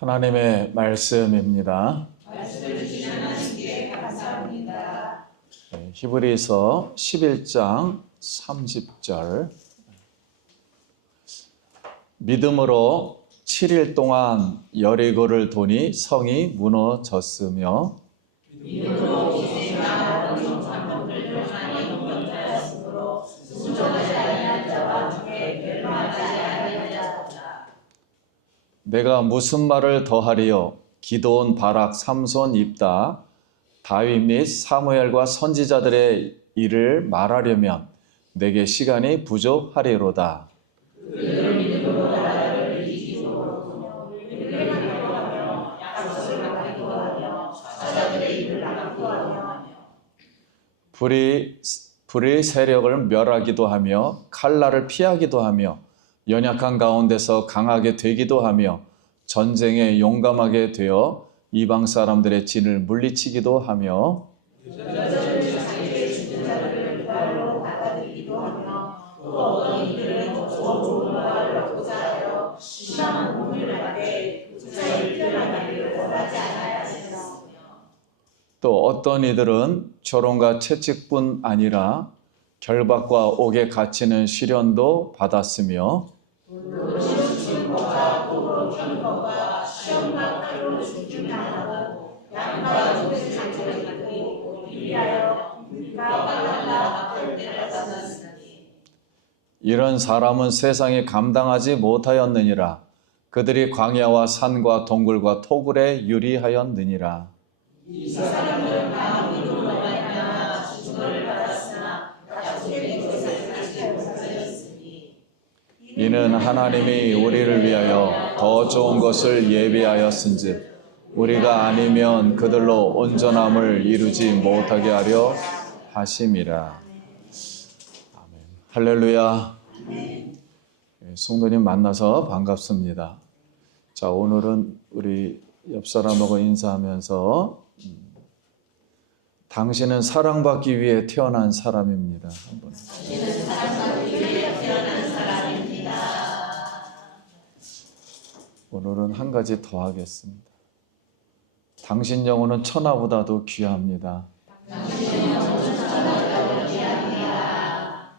하나님의 말씀입니다. 말씀을 주신 하나님께 감사합니다. 히브리서 11장 30절. 믿음으로 7일 동안 여리고를 도니 성이 무너졌으며 믿음으로 기생과 어린 장로들을 향하여 공격하였으므로 순종하지 아니한 자와 주께 멸망하지 아니한 자다. 내가 무슨 말을 더하리요? 기드온, 바락, 삼손, 입다, 다윗 및 사무엘과 선지자들의 일을 말하려면 내게 시간이 부족하리로다. 그들은 믿음으로 나라를 이기고 일을 하며 약속을 받기도 하며 사자들의 일을 하기도 하며 불의 세력을 멸하기도 하며 칼날을 피하기도 하며 연약한 가운데서 강하게 되기도 하며 전쟁에 용감하게 되어 이방 사람들의 진을 물리치기도 하며 여자들을 자기의 죽은 자들을 부활로 받아들이기도 하며 또 어떤 이들은 좋은 말을 얻고자 하여 심한 고문을 받되 부자의 일들하기를 원하지 아니하시며 또 어떤 이들은 조롱과 채찍뿐 아니라 결박과 옥에 갇히는 시련도 받았으며 시험과 독으로 튀는 것과 시험과 칼로 죽기만 하고 양과 죽은 장정들이 미리하여 물과 칼날라 앞을 내려다녔으니 이런 사람은 세상에 감당하지 못하였느니라. 그들이 광야와 산과 동굴과 토굴에 유리하였느니라. 이 사람들은 다 믿음으로 말미암아 주권을 받았으나 약속의 교사를 못하였으니 이는 하나님이 우리를 위하여 더 좋은 것을 예비하였은즉 우리가 아니면 그들로 온전함을 이루지 못하게 하려 하심이라. 아멘. 할렐루야. 성도님 만나서 반갑습니다. 자, 오늘은 우리 옆 사람하고 인사하면서 당신은 사랑받기 위해 태어난 사람입니다. 한번. 당신은 사랑받기 위해 태어난 사람입니다. 오늘은 한 가지 더 하겠습니다. 당신 영혼은 천하보다도 귀합니다. 당신의 영혼은 천하보다도 귀합니다.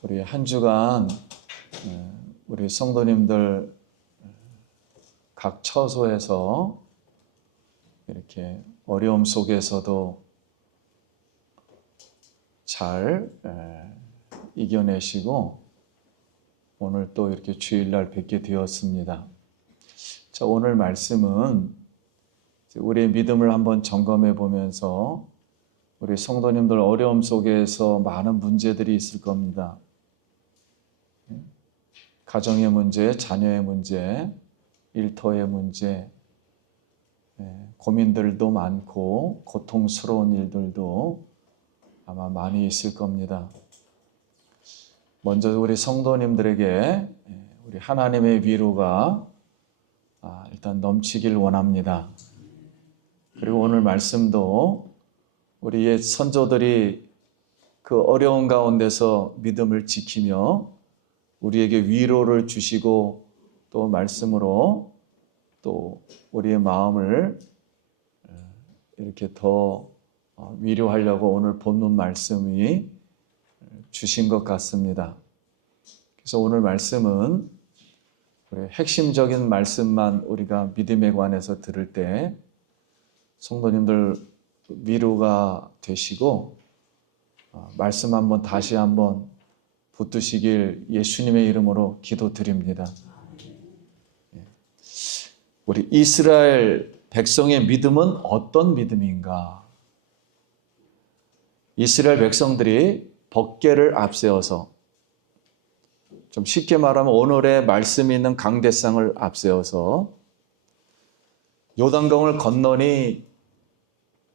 우리 한 주간 우리 성도님들 각 처소에서 이렇게 어려움 속에서도 잘 이겨내시고 오늘 또 이렇게 주일날 뵙게 되었습니다. 자, 오늘 말씀은 우리의 믿음을 한번 점검해 보면서 우리 성도님들 어려움 속에서 많은 문제들이 있을 겁니다. 가정의 문제, 자녀의 문제, 일터의 문제, 고민들도 많고 고통스러운 일들도 아마 많이 있을 겁니다. 먼저 우리 성도님들에게 우리 하나님의 위로가 일단 넘치길 원합니다. 그리고 오늘 말씀도 우리 옛 선조들이 그 어려운 가운데서 믿음을 지키며 우리에게 위로를 주시고 또 말씀으로 또 우리의 마음을 이렇게 더 위로하려고 오늘 본문 말씀이 주신 것 같습니다. 그래서 오늘 말씀은 핵심적인 말씀만 우리가 믿음에 관해서 들을 때 성도님들 위로가 되시고 말씀 한번 다시 한번 붙드시길 예수님의 이름으로 기도드립니다. 우리 이스라엘 백성의 믿음은 어떤 믿음인가? 이스라엘 백성들이 법궤를 앞세워서, 좀 쉽게 말하면 오늘의 말씀이 있는 강대상을 앞세워서 요단강을 건너니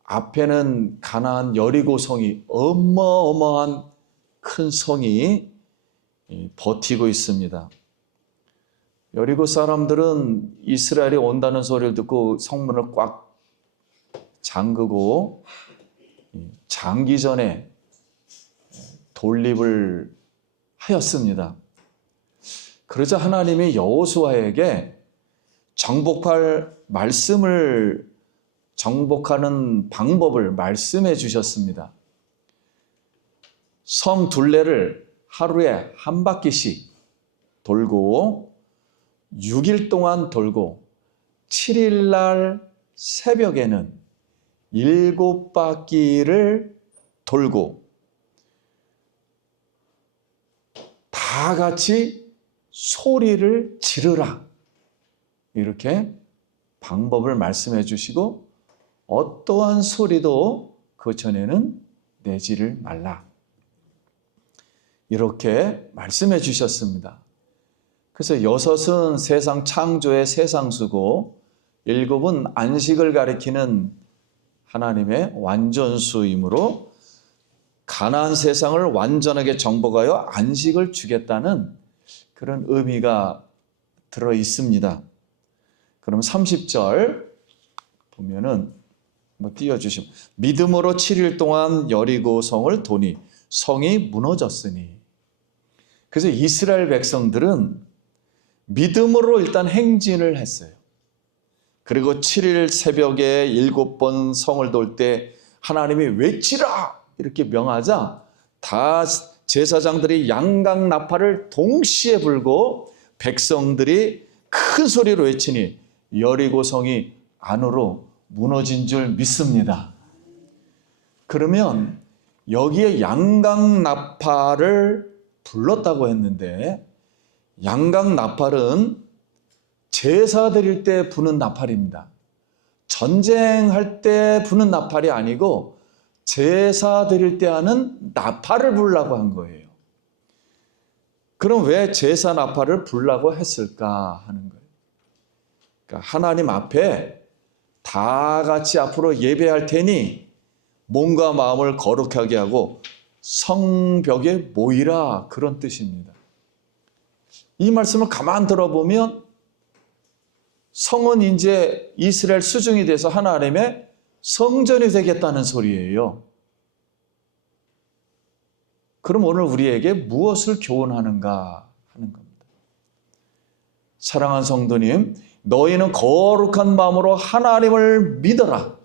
앞에는 가나안 여리고 성이, 어마어마한 큰 성이 버티고 있습니다. 여리고 사람들은 이스라엘이 온다는 소리를 듣고 성문을 꽉 잠그고 장기전에 돌립을 하였습니다. 그러자 하나님이 여호수아에게 정복할 말씀을 정복하는 방법을 말씀해 주셨습니다. 성 둘레를 하루에 한 바퀴씩 돌고 6일 동안 돌고 7일 날 새벽에는 7바퀴를 돌고 다 같이 소리를 지르라. 이렇게 방법을 말씀해 주시고 어떠한 소리도 그 전에는 내지를 말라. 이렇게 말씀해 주셨습니다. 그래서 6은 세상 창조의 세상수고 7은 안식을 가리키는 하나님의 완전수이므로 가나안 세상을 완전하게 정복하여 안식을 주겠다는 그런 의미가 들어 있습니다. 그럼 30절 보면은 띄워주시면 믿음으로 7일 동안 여리고 성을 도니 성이 무너졌으니. 그래서 이스라엘 백성들은 믿음으로 일단 행진을 했어요. 그리고 7일 새벽에 7번 성을 돌 때 하나님이 외치라 이렇게 명하자 다 제사장들이 양각 나팔을 동시에 불고 백성들이 큰 소리로 외치니 여리고 성이 안으로 무너진 줄 믿습니다. 그러면 여기에 양각 나팔을 불렀다고 했는데 양각 나팔은 제사 드릴 때 부는 나팔입니다. 전쟁할 때 부는 나팔이 아니고 제사 드릴 때 하는 나팔을 부르라고 한 거예요. 그럼 왜 제사 나팔을 부르라고 했을까 하는 거예요. 그러니까 하나님 앞에 다 같이 앞으로 예배할 테니 몸과 마음을 거룩하게 하고 성벽에 모이라, 그런 뜻입니다. 이 말씀을 가만 들어보면 성은 이제 이스라엘 수중이 돼서 하나님의 성전이 되겠다는 소리예요. 그럼 오늘 우리에게 무엇을 교훈하는가 하는 겁니다. 사랑하는 성도님, 너희는 거룩한 마음으로 하나님을 믿어라.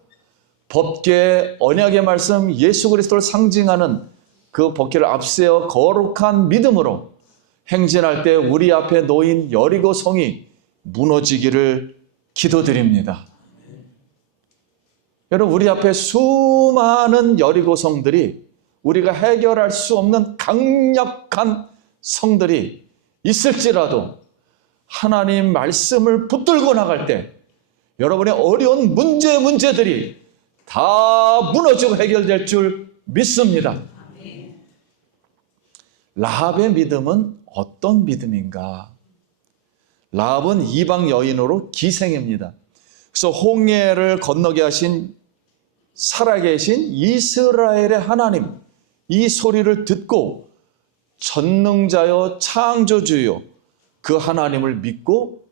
법궤 언약의 말씀 예수 그리스도를 상징하는 그 법궤를 앞세워 거룩한 믿음으로 행진할 때 우리 앞에 놓인 여리고 성이 무너지기를 기도드립니다. 여러분, 우리 앞에 수많은 여리고 성들이, 우리가 해결할 수 없는 강력한 성들이 있을지라도 하나님 말씀을 붙들고 나갈 때 여러분의 어려운 문제들이 다 무너지고 해결될 줄 믿습니다. 라합의 믿음은 어떤 믿음인가? 라합은 이방 여인으로 기생입니다. 그래서 홍해를 건너게 하신 살아계신 이스라엘의 하나님, 이 소리를 듣고 전능자여 창조주여 그 하나님을 믿고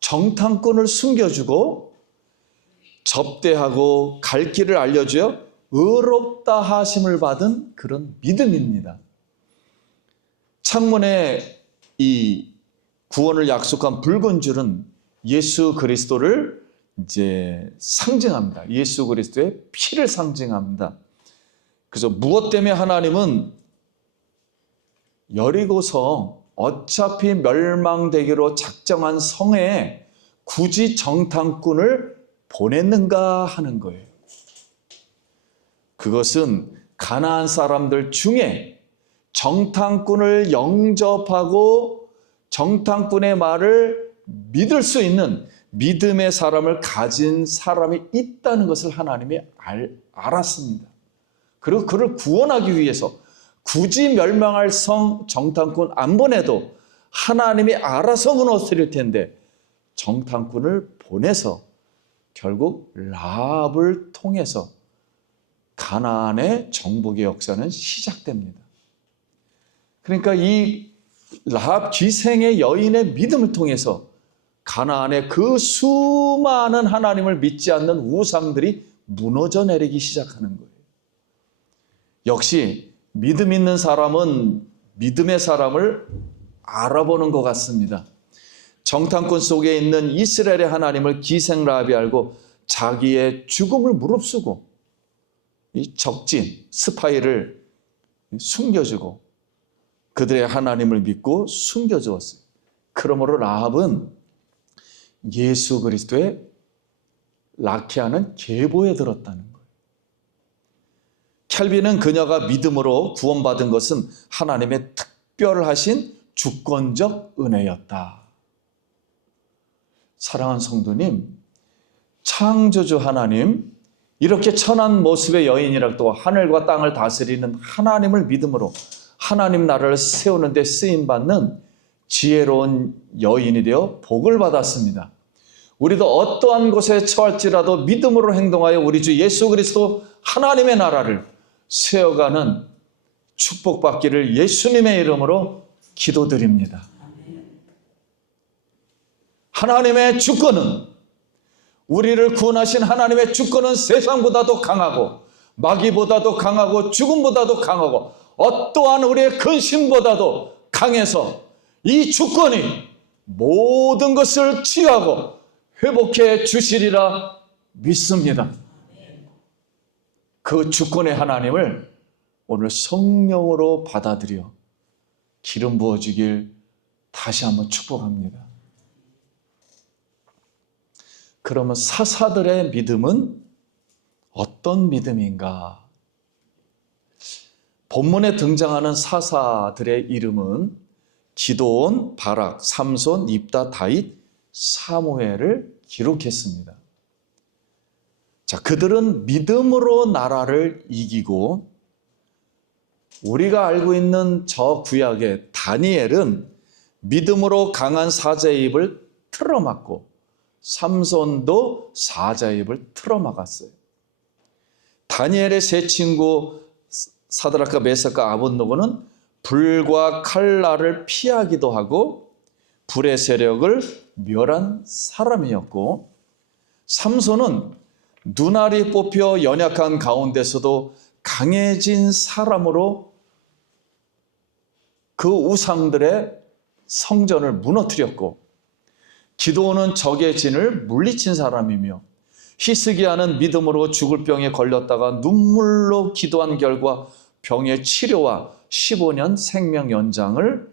정탐꾼을 숨겨주고 접대하고 갈 길을 알려주어 의롭다 하심을 받은 그런 믿음입니다. 창문에 이 구원을 약속한 붉은 줄은 예수 그리스도를 이제 상징합니다. 예수 그리스도의 피를 상징합니다. 그래서 무엇 때문에 하나님은 여리고성, 어차피 멸망되기로 작정한 성에 굳이 정탐꾼을 보냈는가 하는 거예요. 그것은 가나안 사람들 중에 정탐꾼을 영접하고 정탐꾼의 말을 믿을 수 있는 믿음의 사람을 가진 사람이 있다는 것을 하나님이 알았습니다. 그리고 그를 구원하기 위해서 굳이 멸망할 성 정탐꾼 안 보내도 하나님이 알아서 무너뜨릴 텐데 정탐꾼을 보내서 결국 라합을 통해서 가나안의 정복의 역사는 시작됩니다. 그러니까 이 라합 기생의 여인의 믿음을 통해서 가나안의 그 수많은 하나님을 믿지 않는 우상들이 무너져 내리기 시작하는 거예요. 역시 믿음 있는 사람은 믿음의 사람을 알아보는 것 같습니다. 정탐꾼 속에 있는 이스라엘의 하나님을 기생라합이 알고 자기의 죽음을 무릅쓰고 이 적진 스파이를 숨겨주고 그들의 하나님을 믿고 숨겨주었어요. 그러므로 라합은 예수 그리스도의 라케하는 계보에 들었다는 거예요. 켈빈은 그녀가 믿음으로 구원받은 것은 하나님의 특별하신 주권적 은혜였다. 사랑하는 성도님, 창조주 하나님, 이렇게 천한 모습의 여인이라고 또 하늘과 땅을 다스리는 하나님을 믿음으로 하나님 나라를 세우는 데 쓰임받는 지혜로운 여인이 되어 복을 받았습니다. 우리도 어떠한 곳에 처할지라도 믿음으로 행동하여 우리 주 예수 그리스도 하나님의 나라를 세워가는 축복받기를 예수님의 이름으로 기도드립니다. 하나님의 주권은, 우리를 구원하신 하나님의 주권은 세상보다도 강하고 마귀보다도 강하고 죽음보다도 강하고 어떠한 우리의 근심보다도 강해서 이 주권이 모든 것을 치유하고 회복해 주시리라 믿습니다. 그 주권의 하나님을 오늘 성령으로 받아들여 기름 부어주길 다시 한번 축복합니다. 그러면 사사들의 믿음은 어떤 믿음인가? 본문에 등장하는 사사들의 이름은 기드온, 바락, 삼손, 입다, 다윗, 사무엘을 기록했습니다. 자, 그들은 믿음으로 나라를 이기고, 우리가 알고 있는 저 구약의 다니엘은 믿음으로 강한 사자의 입을 틀어막고 삼손도 사자의 입을 틀어막았어요. 다니엘의 세 친구 사드락과 메삭과 아벳노고는 불과 칼날을 피하기도 하고 불의 세력을 멸한 사람이었고, 삼손은 눈알이 뽑혀 연약한 가운데서도 강해진 사람으로 그 우상들의 성전을 무너뜨렸고, 기드온은 적의 진을 물리친 사람이며 히스기야는 믿음으로 죽을 병에 걸렸다가 눈물로 기도한 결과 병의 치료와 15년 생명 연장을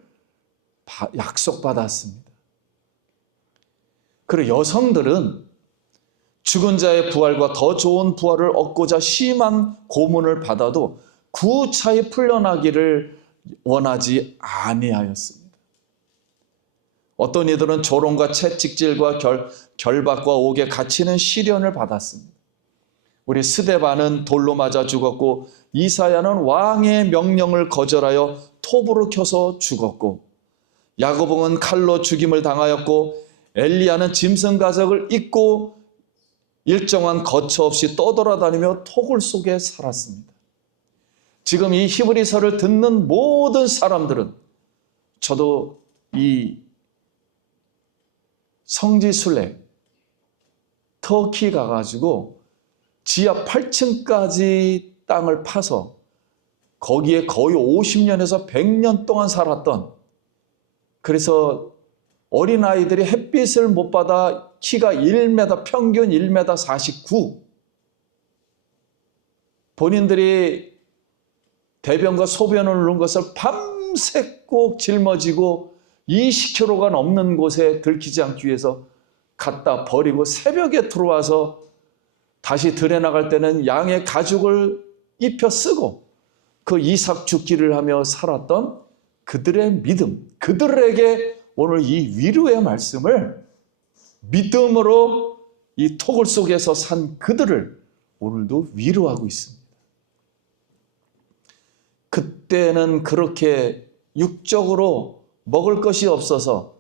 약속받았습니다. 그리고 여성들은 죽은 자의 부활과 더 좋은 부활을 얻고자 심한 고문을 받아도 구차히 풀려나기를 원하지 아니하였습니다. 어떤 이들은 조롱과 채찍질과 결박과 옥에 갇히는 시련을 받았습니다. 우리 스데반은 돌로 맞아 죽었고, 이사야는 왕의 명령을 거절하여 톱으로 켜서 죽었고, 야고봉은 칼로 죽임을 당하였고, 엘리야는 짐승 가죽을 입고 일정한 거처 없이 떠돌아다니며 토굴 속에 살았습니다. 지금 이 히브리서를 듣는 모든 사람들은, 저도 이 성지순례 터키 가가지고 지하 8층까지 땅을 파서 거기에 거의 50년에서 100년 동안 살았던, 그래서 어린아이들이 햇빛을 못 받아 키가 1m, 평균 1m 49, 본인들이 대변과 소변을 누른 것을 밤새 꼭 짊어지고 20km가 넘는 곳에 들키지 않기 위해서 갖다 버리고 새벽에 들어와서 다시 들에 나갈 때는 양의 가죽을 입혀 쓰고 그 이삭 죽기를 하며 살았던 그들의 믿음, 그들에게 오늘 이 위로의 말씀을 믿음으로 이 토굴 속에서 산 그들을 오늘도 위로하고 있습니다. 그때는 그렇게 육적으로 먹을 것이 없어서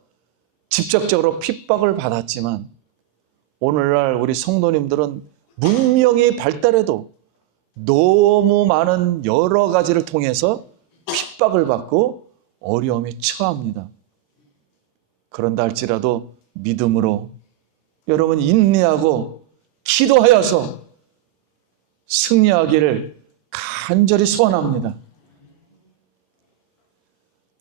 직접적으로 핍박을 받았지만, 오늘날 우리 성도님들은 문명이 발달해도 너무 많은 여러 가지를 통해서 핍박을 받고 어려움에 처합니다. 그런다 할지라도 믿음으로 여러분 인내하고 기도하여서 승리하기를 간절히 소원합니다.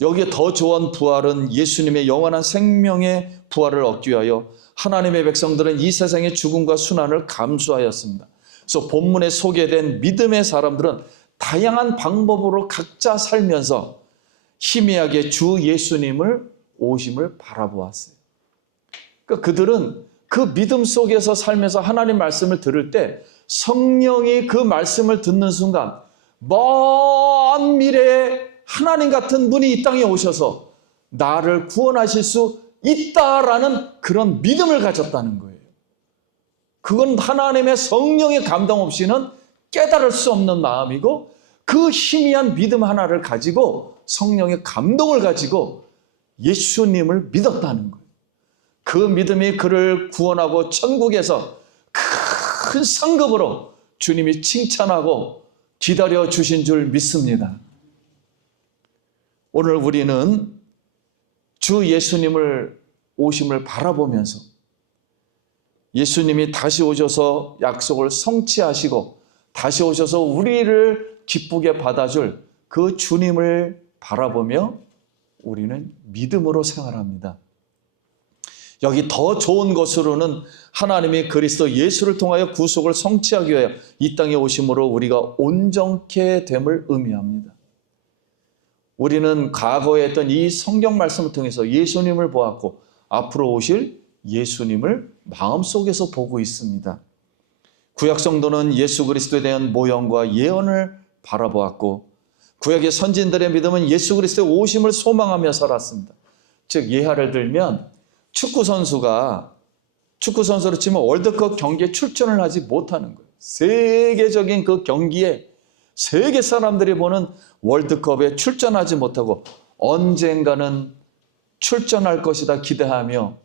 여기에 더 좋은 부활은 예수님의 영원한 생명의 부활을 얻기 위하여 하나님의 백성들은 이 세상의 죽음과 순환을 감수하였습니다. 그래서 본문에 소개된 믿음의 사람들은 다양한 방법으로 각자 살면서 희미하게 주 예수님을 오심을 바라보았어요. 그러니까 그들은 그 믿음 속에서 살면서 하나님 말씀을 들을 때 성령이 그 말씀을 듣는 순간 먼 미래에 하나님 같은 분이 이 땅에 오셔서 나를 구원하실 수 있다라는 그런 믿음을 가졌다는 거예요. 그건 하나님의 성령의 감동 없이는 깨달을 수 없는 마음이고, 그 희미한 믿음 하나를 가지고 성령의 감동을 가지고 예수님을 믿었다는 거예요. 그 믿음이 그를 구원하고 천국에서 큰 상급으로 주님이 칭찬하고 기다려 주신 줄 믿습니다. 오늘 우리는 주 예수님을 오심을 바라보면서 예수님이 다시 오셔서 약속을 성취하시고 다시 오셔서 우리를 기쁘게 받아줄 그 주님을 바라보며 우리는 믿음으로 생활합니다. 여기 더 좋은 것으로는 하나님이 그리스도 예수를 통하여 구속을 성취하기 위하여 이 땅에 오심으로 우리가 온전케 됨을 의미합니다. 우리는 과거에 했던 이 성경 말씀을 통해서 예수님을 보았고 앞으로 오실 예수님을 마음속에서 보고 있습니다. 구약 성도는 예수 그리스도에 대한 모형과 예언을 바라보았고, 구약의 선진들의 믿음은 예수 그리스도의 오심을 소망하며 살았습니다. 즉 예화를 들면 축구 선수로 치면 월드컵 경기에 출전을 하지 못하는 거예요. 세계적인 그 경기에 세계 사람들이 보는 월드컵에 출전하지 못하고 언젠가는 출전할 것이다 기대하며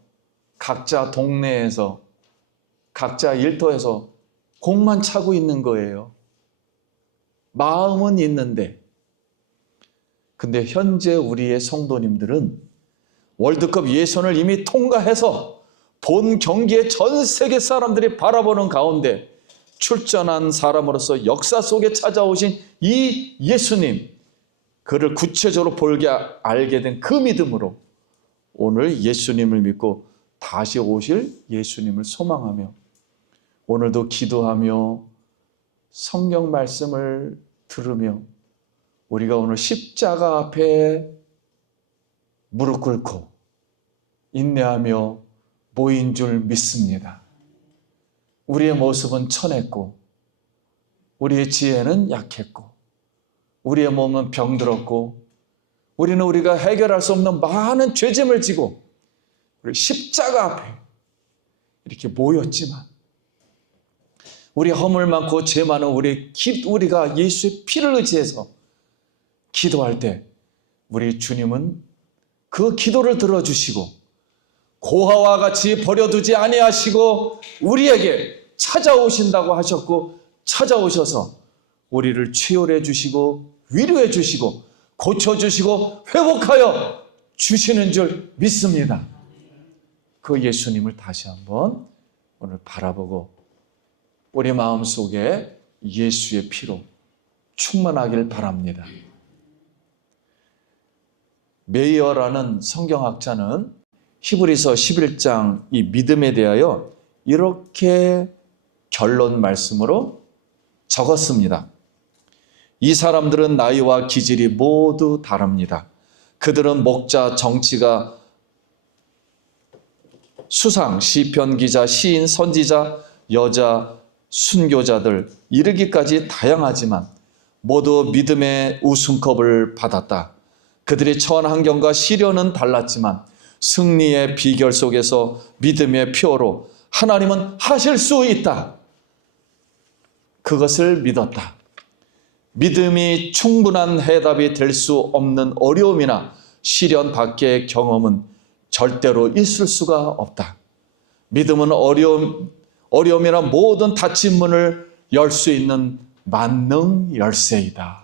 각자 동네에서 각자 일터에서 공만 차고 있는 거예요. 마음은 있는데. 근데 현재 우리의 성도님들은 월드컵 예선을 이미 통과해서 본 경기에 전 세계 사람들이 바라보는 가운데 출전한 사람으로서 역사 속에 찾아오신 이 예수님, 그를 구체적으로 알게 된 그 믿음으로 오늘 예수님을 믿고 다시 오실 예수님을 소망하며 오늘도 기도하며 성경 말씀을 들으며 우리가 오늘 십자가 앞에 무릎 꿇고 인내하며 모인 줄 믿습니다. 우리의 모습은 천했고 우리의 지혜는 약했고 우리의 몸은 병들었고 우리는 우리가 해결할 수 없는 많은 죄짐을 지고 우리 십자가 앞에 이렇게 모였지만 우리 허물 많고 죄 많은 우리가 예수의 피를 의지해서 기도할 때 우리 주님은 그 기도를 들어주시고 고아와 같이 버려두지 아니하시고 우리에게 찾아오신다고 하셨고 찾아오셔서 우리를 치유해 주시고 위로해 주시고 고쳐주시고 회복하여 주시는 줄 믿습니다. 그 예수님을 다시 한번 오늘 바라보고 우리 마음속에 예수의 피로 충만하길 바랍니다. 메이어라는 성경학자는 히브리서 11장 이 믿음에 대하여 이렇게 결론 말씀으로 적었습니다. 이 사람들은 나이와 기질이 모두 다릅니다. 그들은 목자, 정치가, 수상, 시편 기자, 시인, 선지자, 여자, 순교자들 이르기까지 다양하지만 모두 믿음의 우승컵을 받았다. 그들이 처한 환경과 시련은 달랐지만 승리의 비결 속에서 믿음의 표로 하나님은 하실 수 있다. 그것을 믿었다. 믿음이 충분한 해답이 될 수 없는 어려움이나 시련 밖의 경험은 절대로 있을 수가 없다. 믿음은 어려움이나 모든 닫힌 문을 열 수 있는 만능 열쇠이다.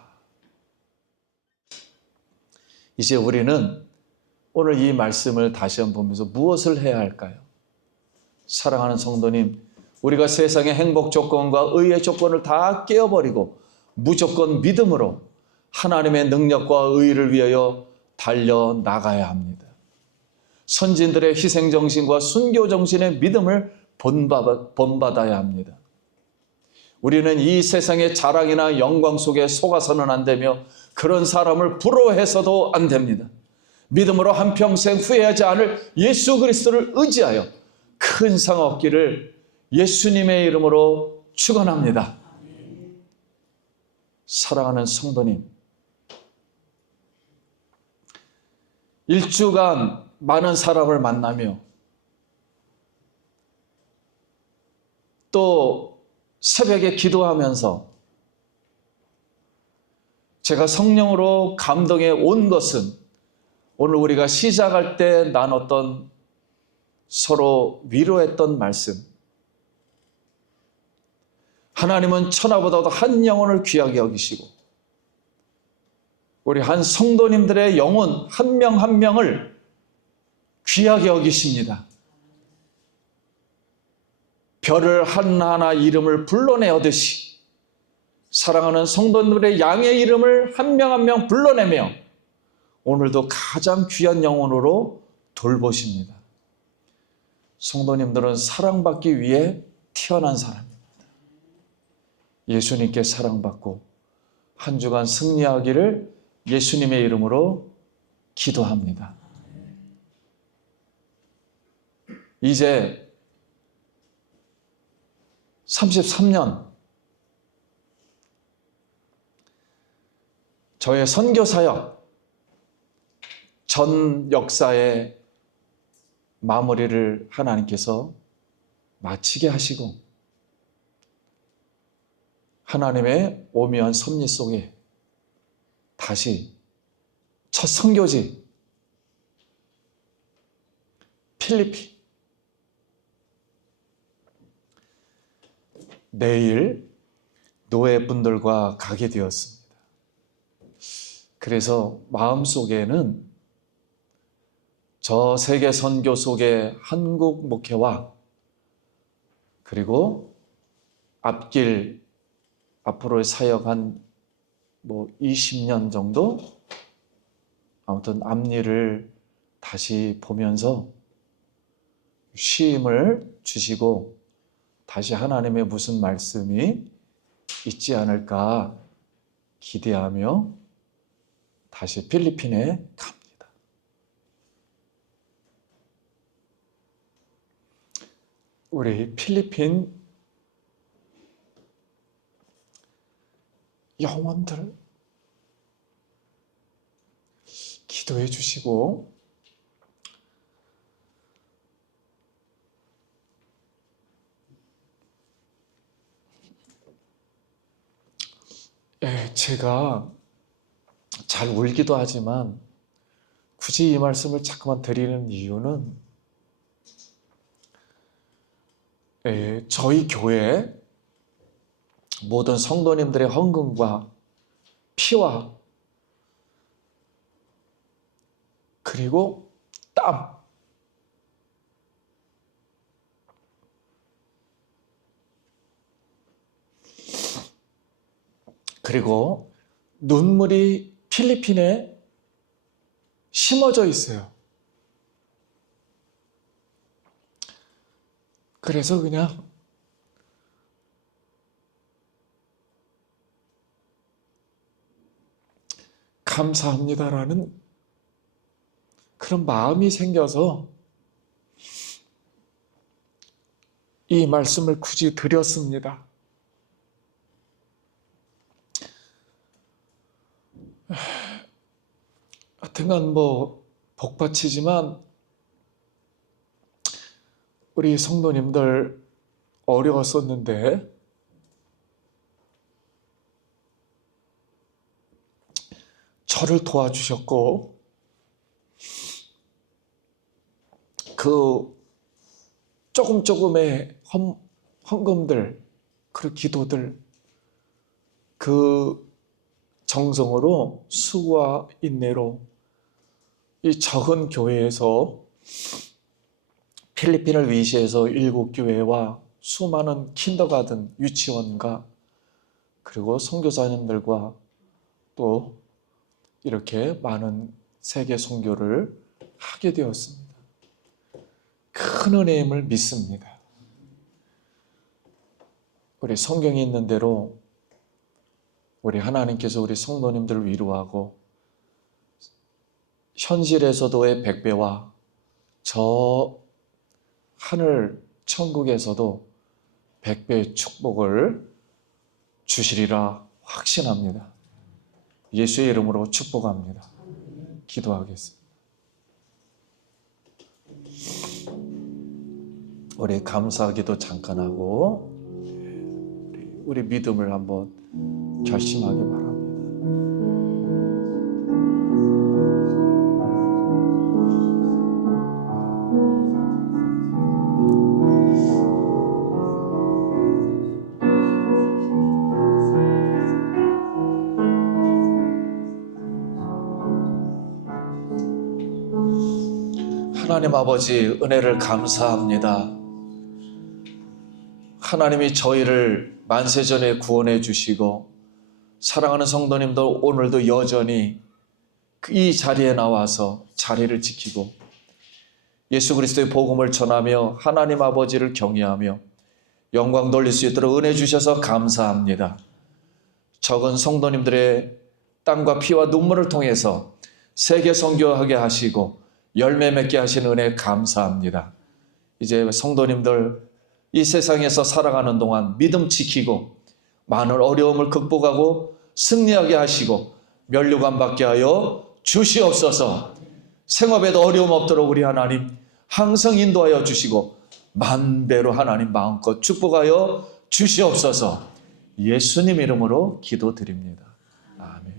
이제 우리는 오늘 이 말씀을 다시 한번 보면서 무엇을 해야 할까요? 사랑하는 성도님, 우리가 세상의 행복 조건과 의의 조건을 다 깨어버리고 무조건 믿음으로 하나님의 능력과 의를 위하여 달려나가야 합니다. 선진들의 희생정신과 순교정신의 믿음을 본받아야 합니다. 우리는 이 세상의 자랑이나 영광 속에 속아서는 안 되며 그런 사람을 부러워해서도 안 됩니다. 믿음으로 한평생 후회하지 않을 예수 그리스도를 의지하여 큰 상 얻기를 예수님의 이름으로 축원합니다. 사랑하는 성도님, 일주간 많은 사람을 만나며 또 새벽에 기도하면서 제가 성령으로 감동해 온 것은 오늘 우리가 시작할 때 나눴던 서로 위로했던 말씀. 하나님은 천하보다도 한 영혼을 귀하게 여기시고 우리 한 성도님들의 영혼 한 명 한 명을 귀하게 여기십니다. 별을 하나하나 이름을 불러내었듯이 사랑하는 성도님들의 양의 이름을 한 명 한 명 불러내며 오늘도 가장 귀한 영혼으로 돌보십니다. 성도님들은 사랑받기 위해 태어난 사람입니다. 예수님께 사랑받고 한 주간 승리하기를 예수님의 이름으로 기도합니다. 이제 33년 저의 선교사역 전 역사의 마무리를 하나님께서 마치게 하시고 하나님의 오묘한 섭리 속에 다시 첫 선교지 필리핀 내일 노예분들과 가게 되었습니다. 그래서 마음속에는 저 세계 선교 속의 한국 목회와 그리고 앞으로의 사역 한 20년 정도 아무튼 앞일을 다시 보면서 쉼을 주시고 다시 하나님의 무슨 말씀이 있지 않을까 기대하며 다시 필리핀에 갑니다. 우리 필리핀 영혼들 기도해 주시고 제가 잘 울기도 하지만 굳이 이 말씀을 자꾸만 드리는 이유는 저희 교회 모든 성도님들의 헌금과 피와 그리고 땀 그리고 눈물이 필리핀에 심어져 있어요. 그래서 그냥 감사합니다라는 그런 마음이 생겨서 이 말씀을 굳이 드렸습니다. 하여튼간 복받치지만 우리 성도님들 어려웠었는데 저를 도와주셨고 그 조금의 헌금들 그 기도들 그 정성으로 수고와 인내로 이 적은 교회에서 필리핀을 위시해서 7교회와 수많은 킨더가든 유치원과 그리고 선교사님들과 또 이렇게 많은 세계 선교를 하게 되었습니다. 큰 은혜임을 믿습니다. 우리 성경에 있는 대로 우리 하나님께서 우리 성도님들을 위로하고 현실에서도의 100배와 저 하늘 천국에서도 100배의 축복을 주시리라 확신합니다. 예수의 이름으로 축복합니다. 기도하겠습니다. 우리 감사하기도 잠깐 하고 우리 믿음을 한번 결심하기 바랍니다. 하나님 아버지, 은혜를 감사합니다. 하나님이 저희를 만세전에 구원해 주시고 사랑하는 성도님들 오늘도 여전히 이 자리에 나와서 자리를 지키고 예수 그리스도의 복음을 전하며 하나님 아버지를 경외하며 영광 돌릴 수 있도록 은혜 주셔서 감사합니다. 적은 성도님들의 땀과 피와 눈물을 통해서 세계 선교하게 하시고 열매 맺게 하신 은혜 감사합니다. 이제 성도님들 이 세상에서 살아가는 동안 믿음 지키고 많은 어려움을 극복하고 승리하게 하시고 면류관 받게 하여 주시옵소서. 생업에도 어려움 없도록 우리 하나님 항상 인도하여 주시고 만배로 하나님 마음껏 축복하여 주시옵소서. 예수님 이름으로 기도드립니다. 아멘.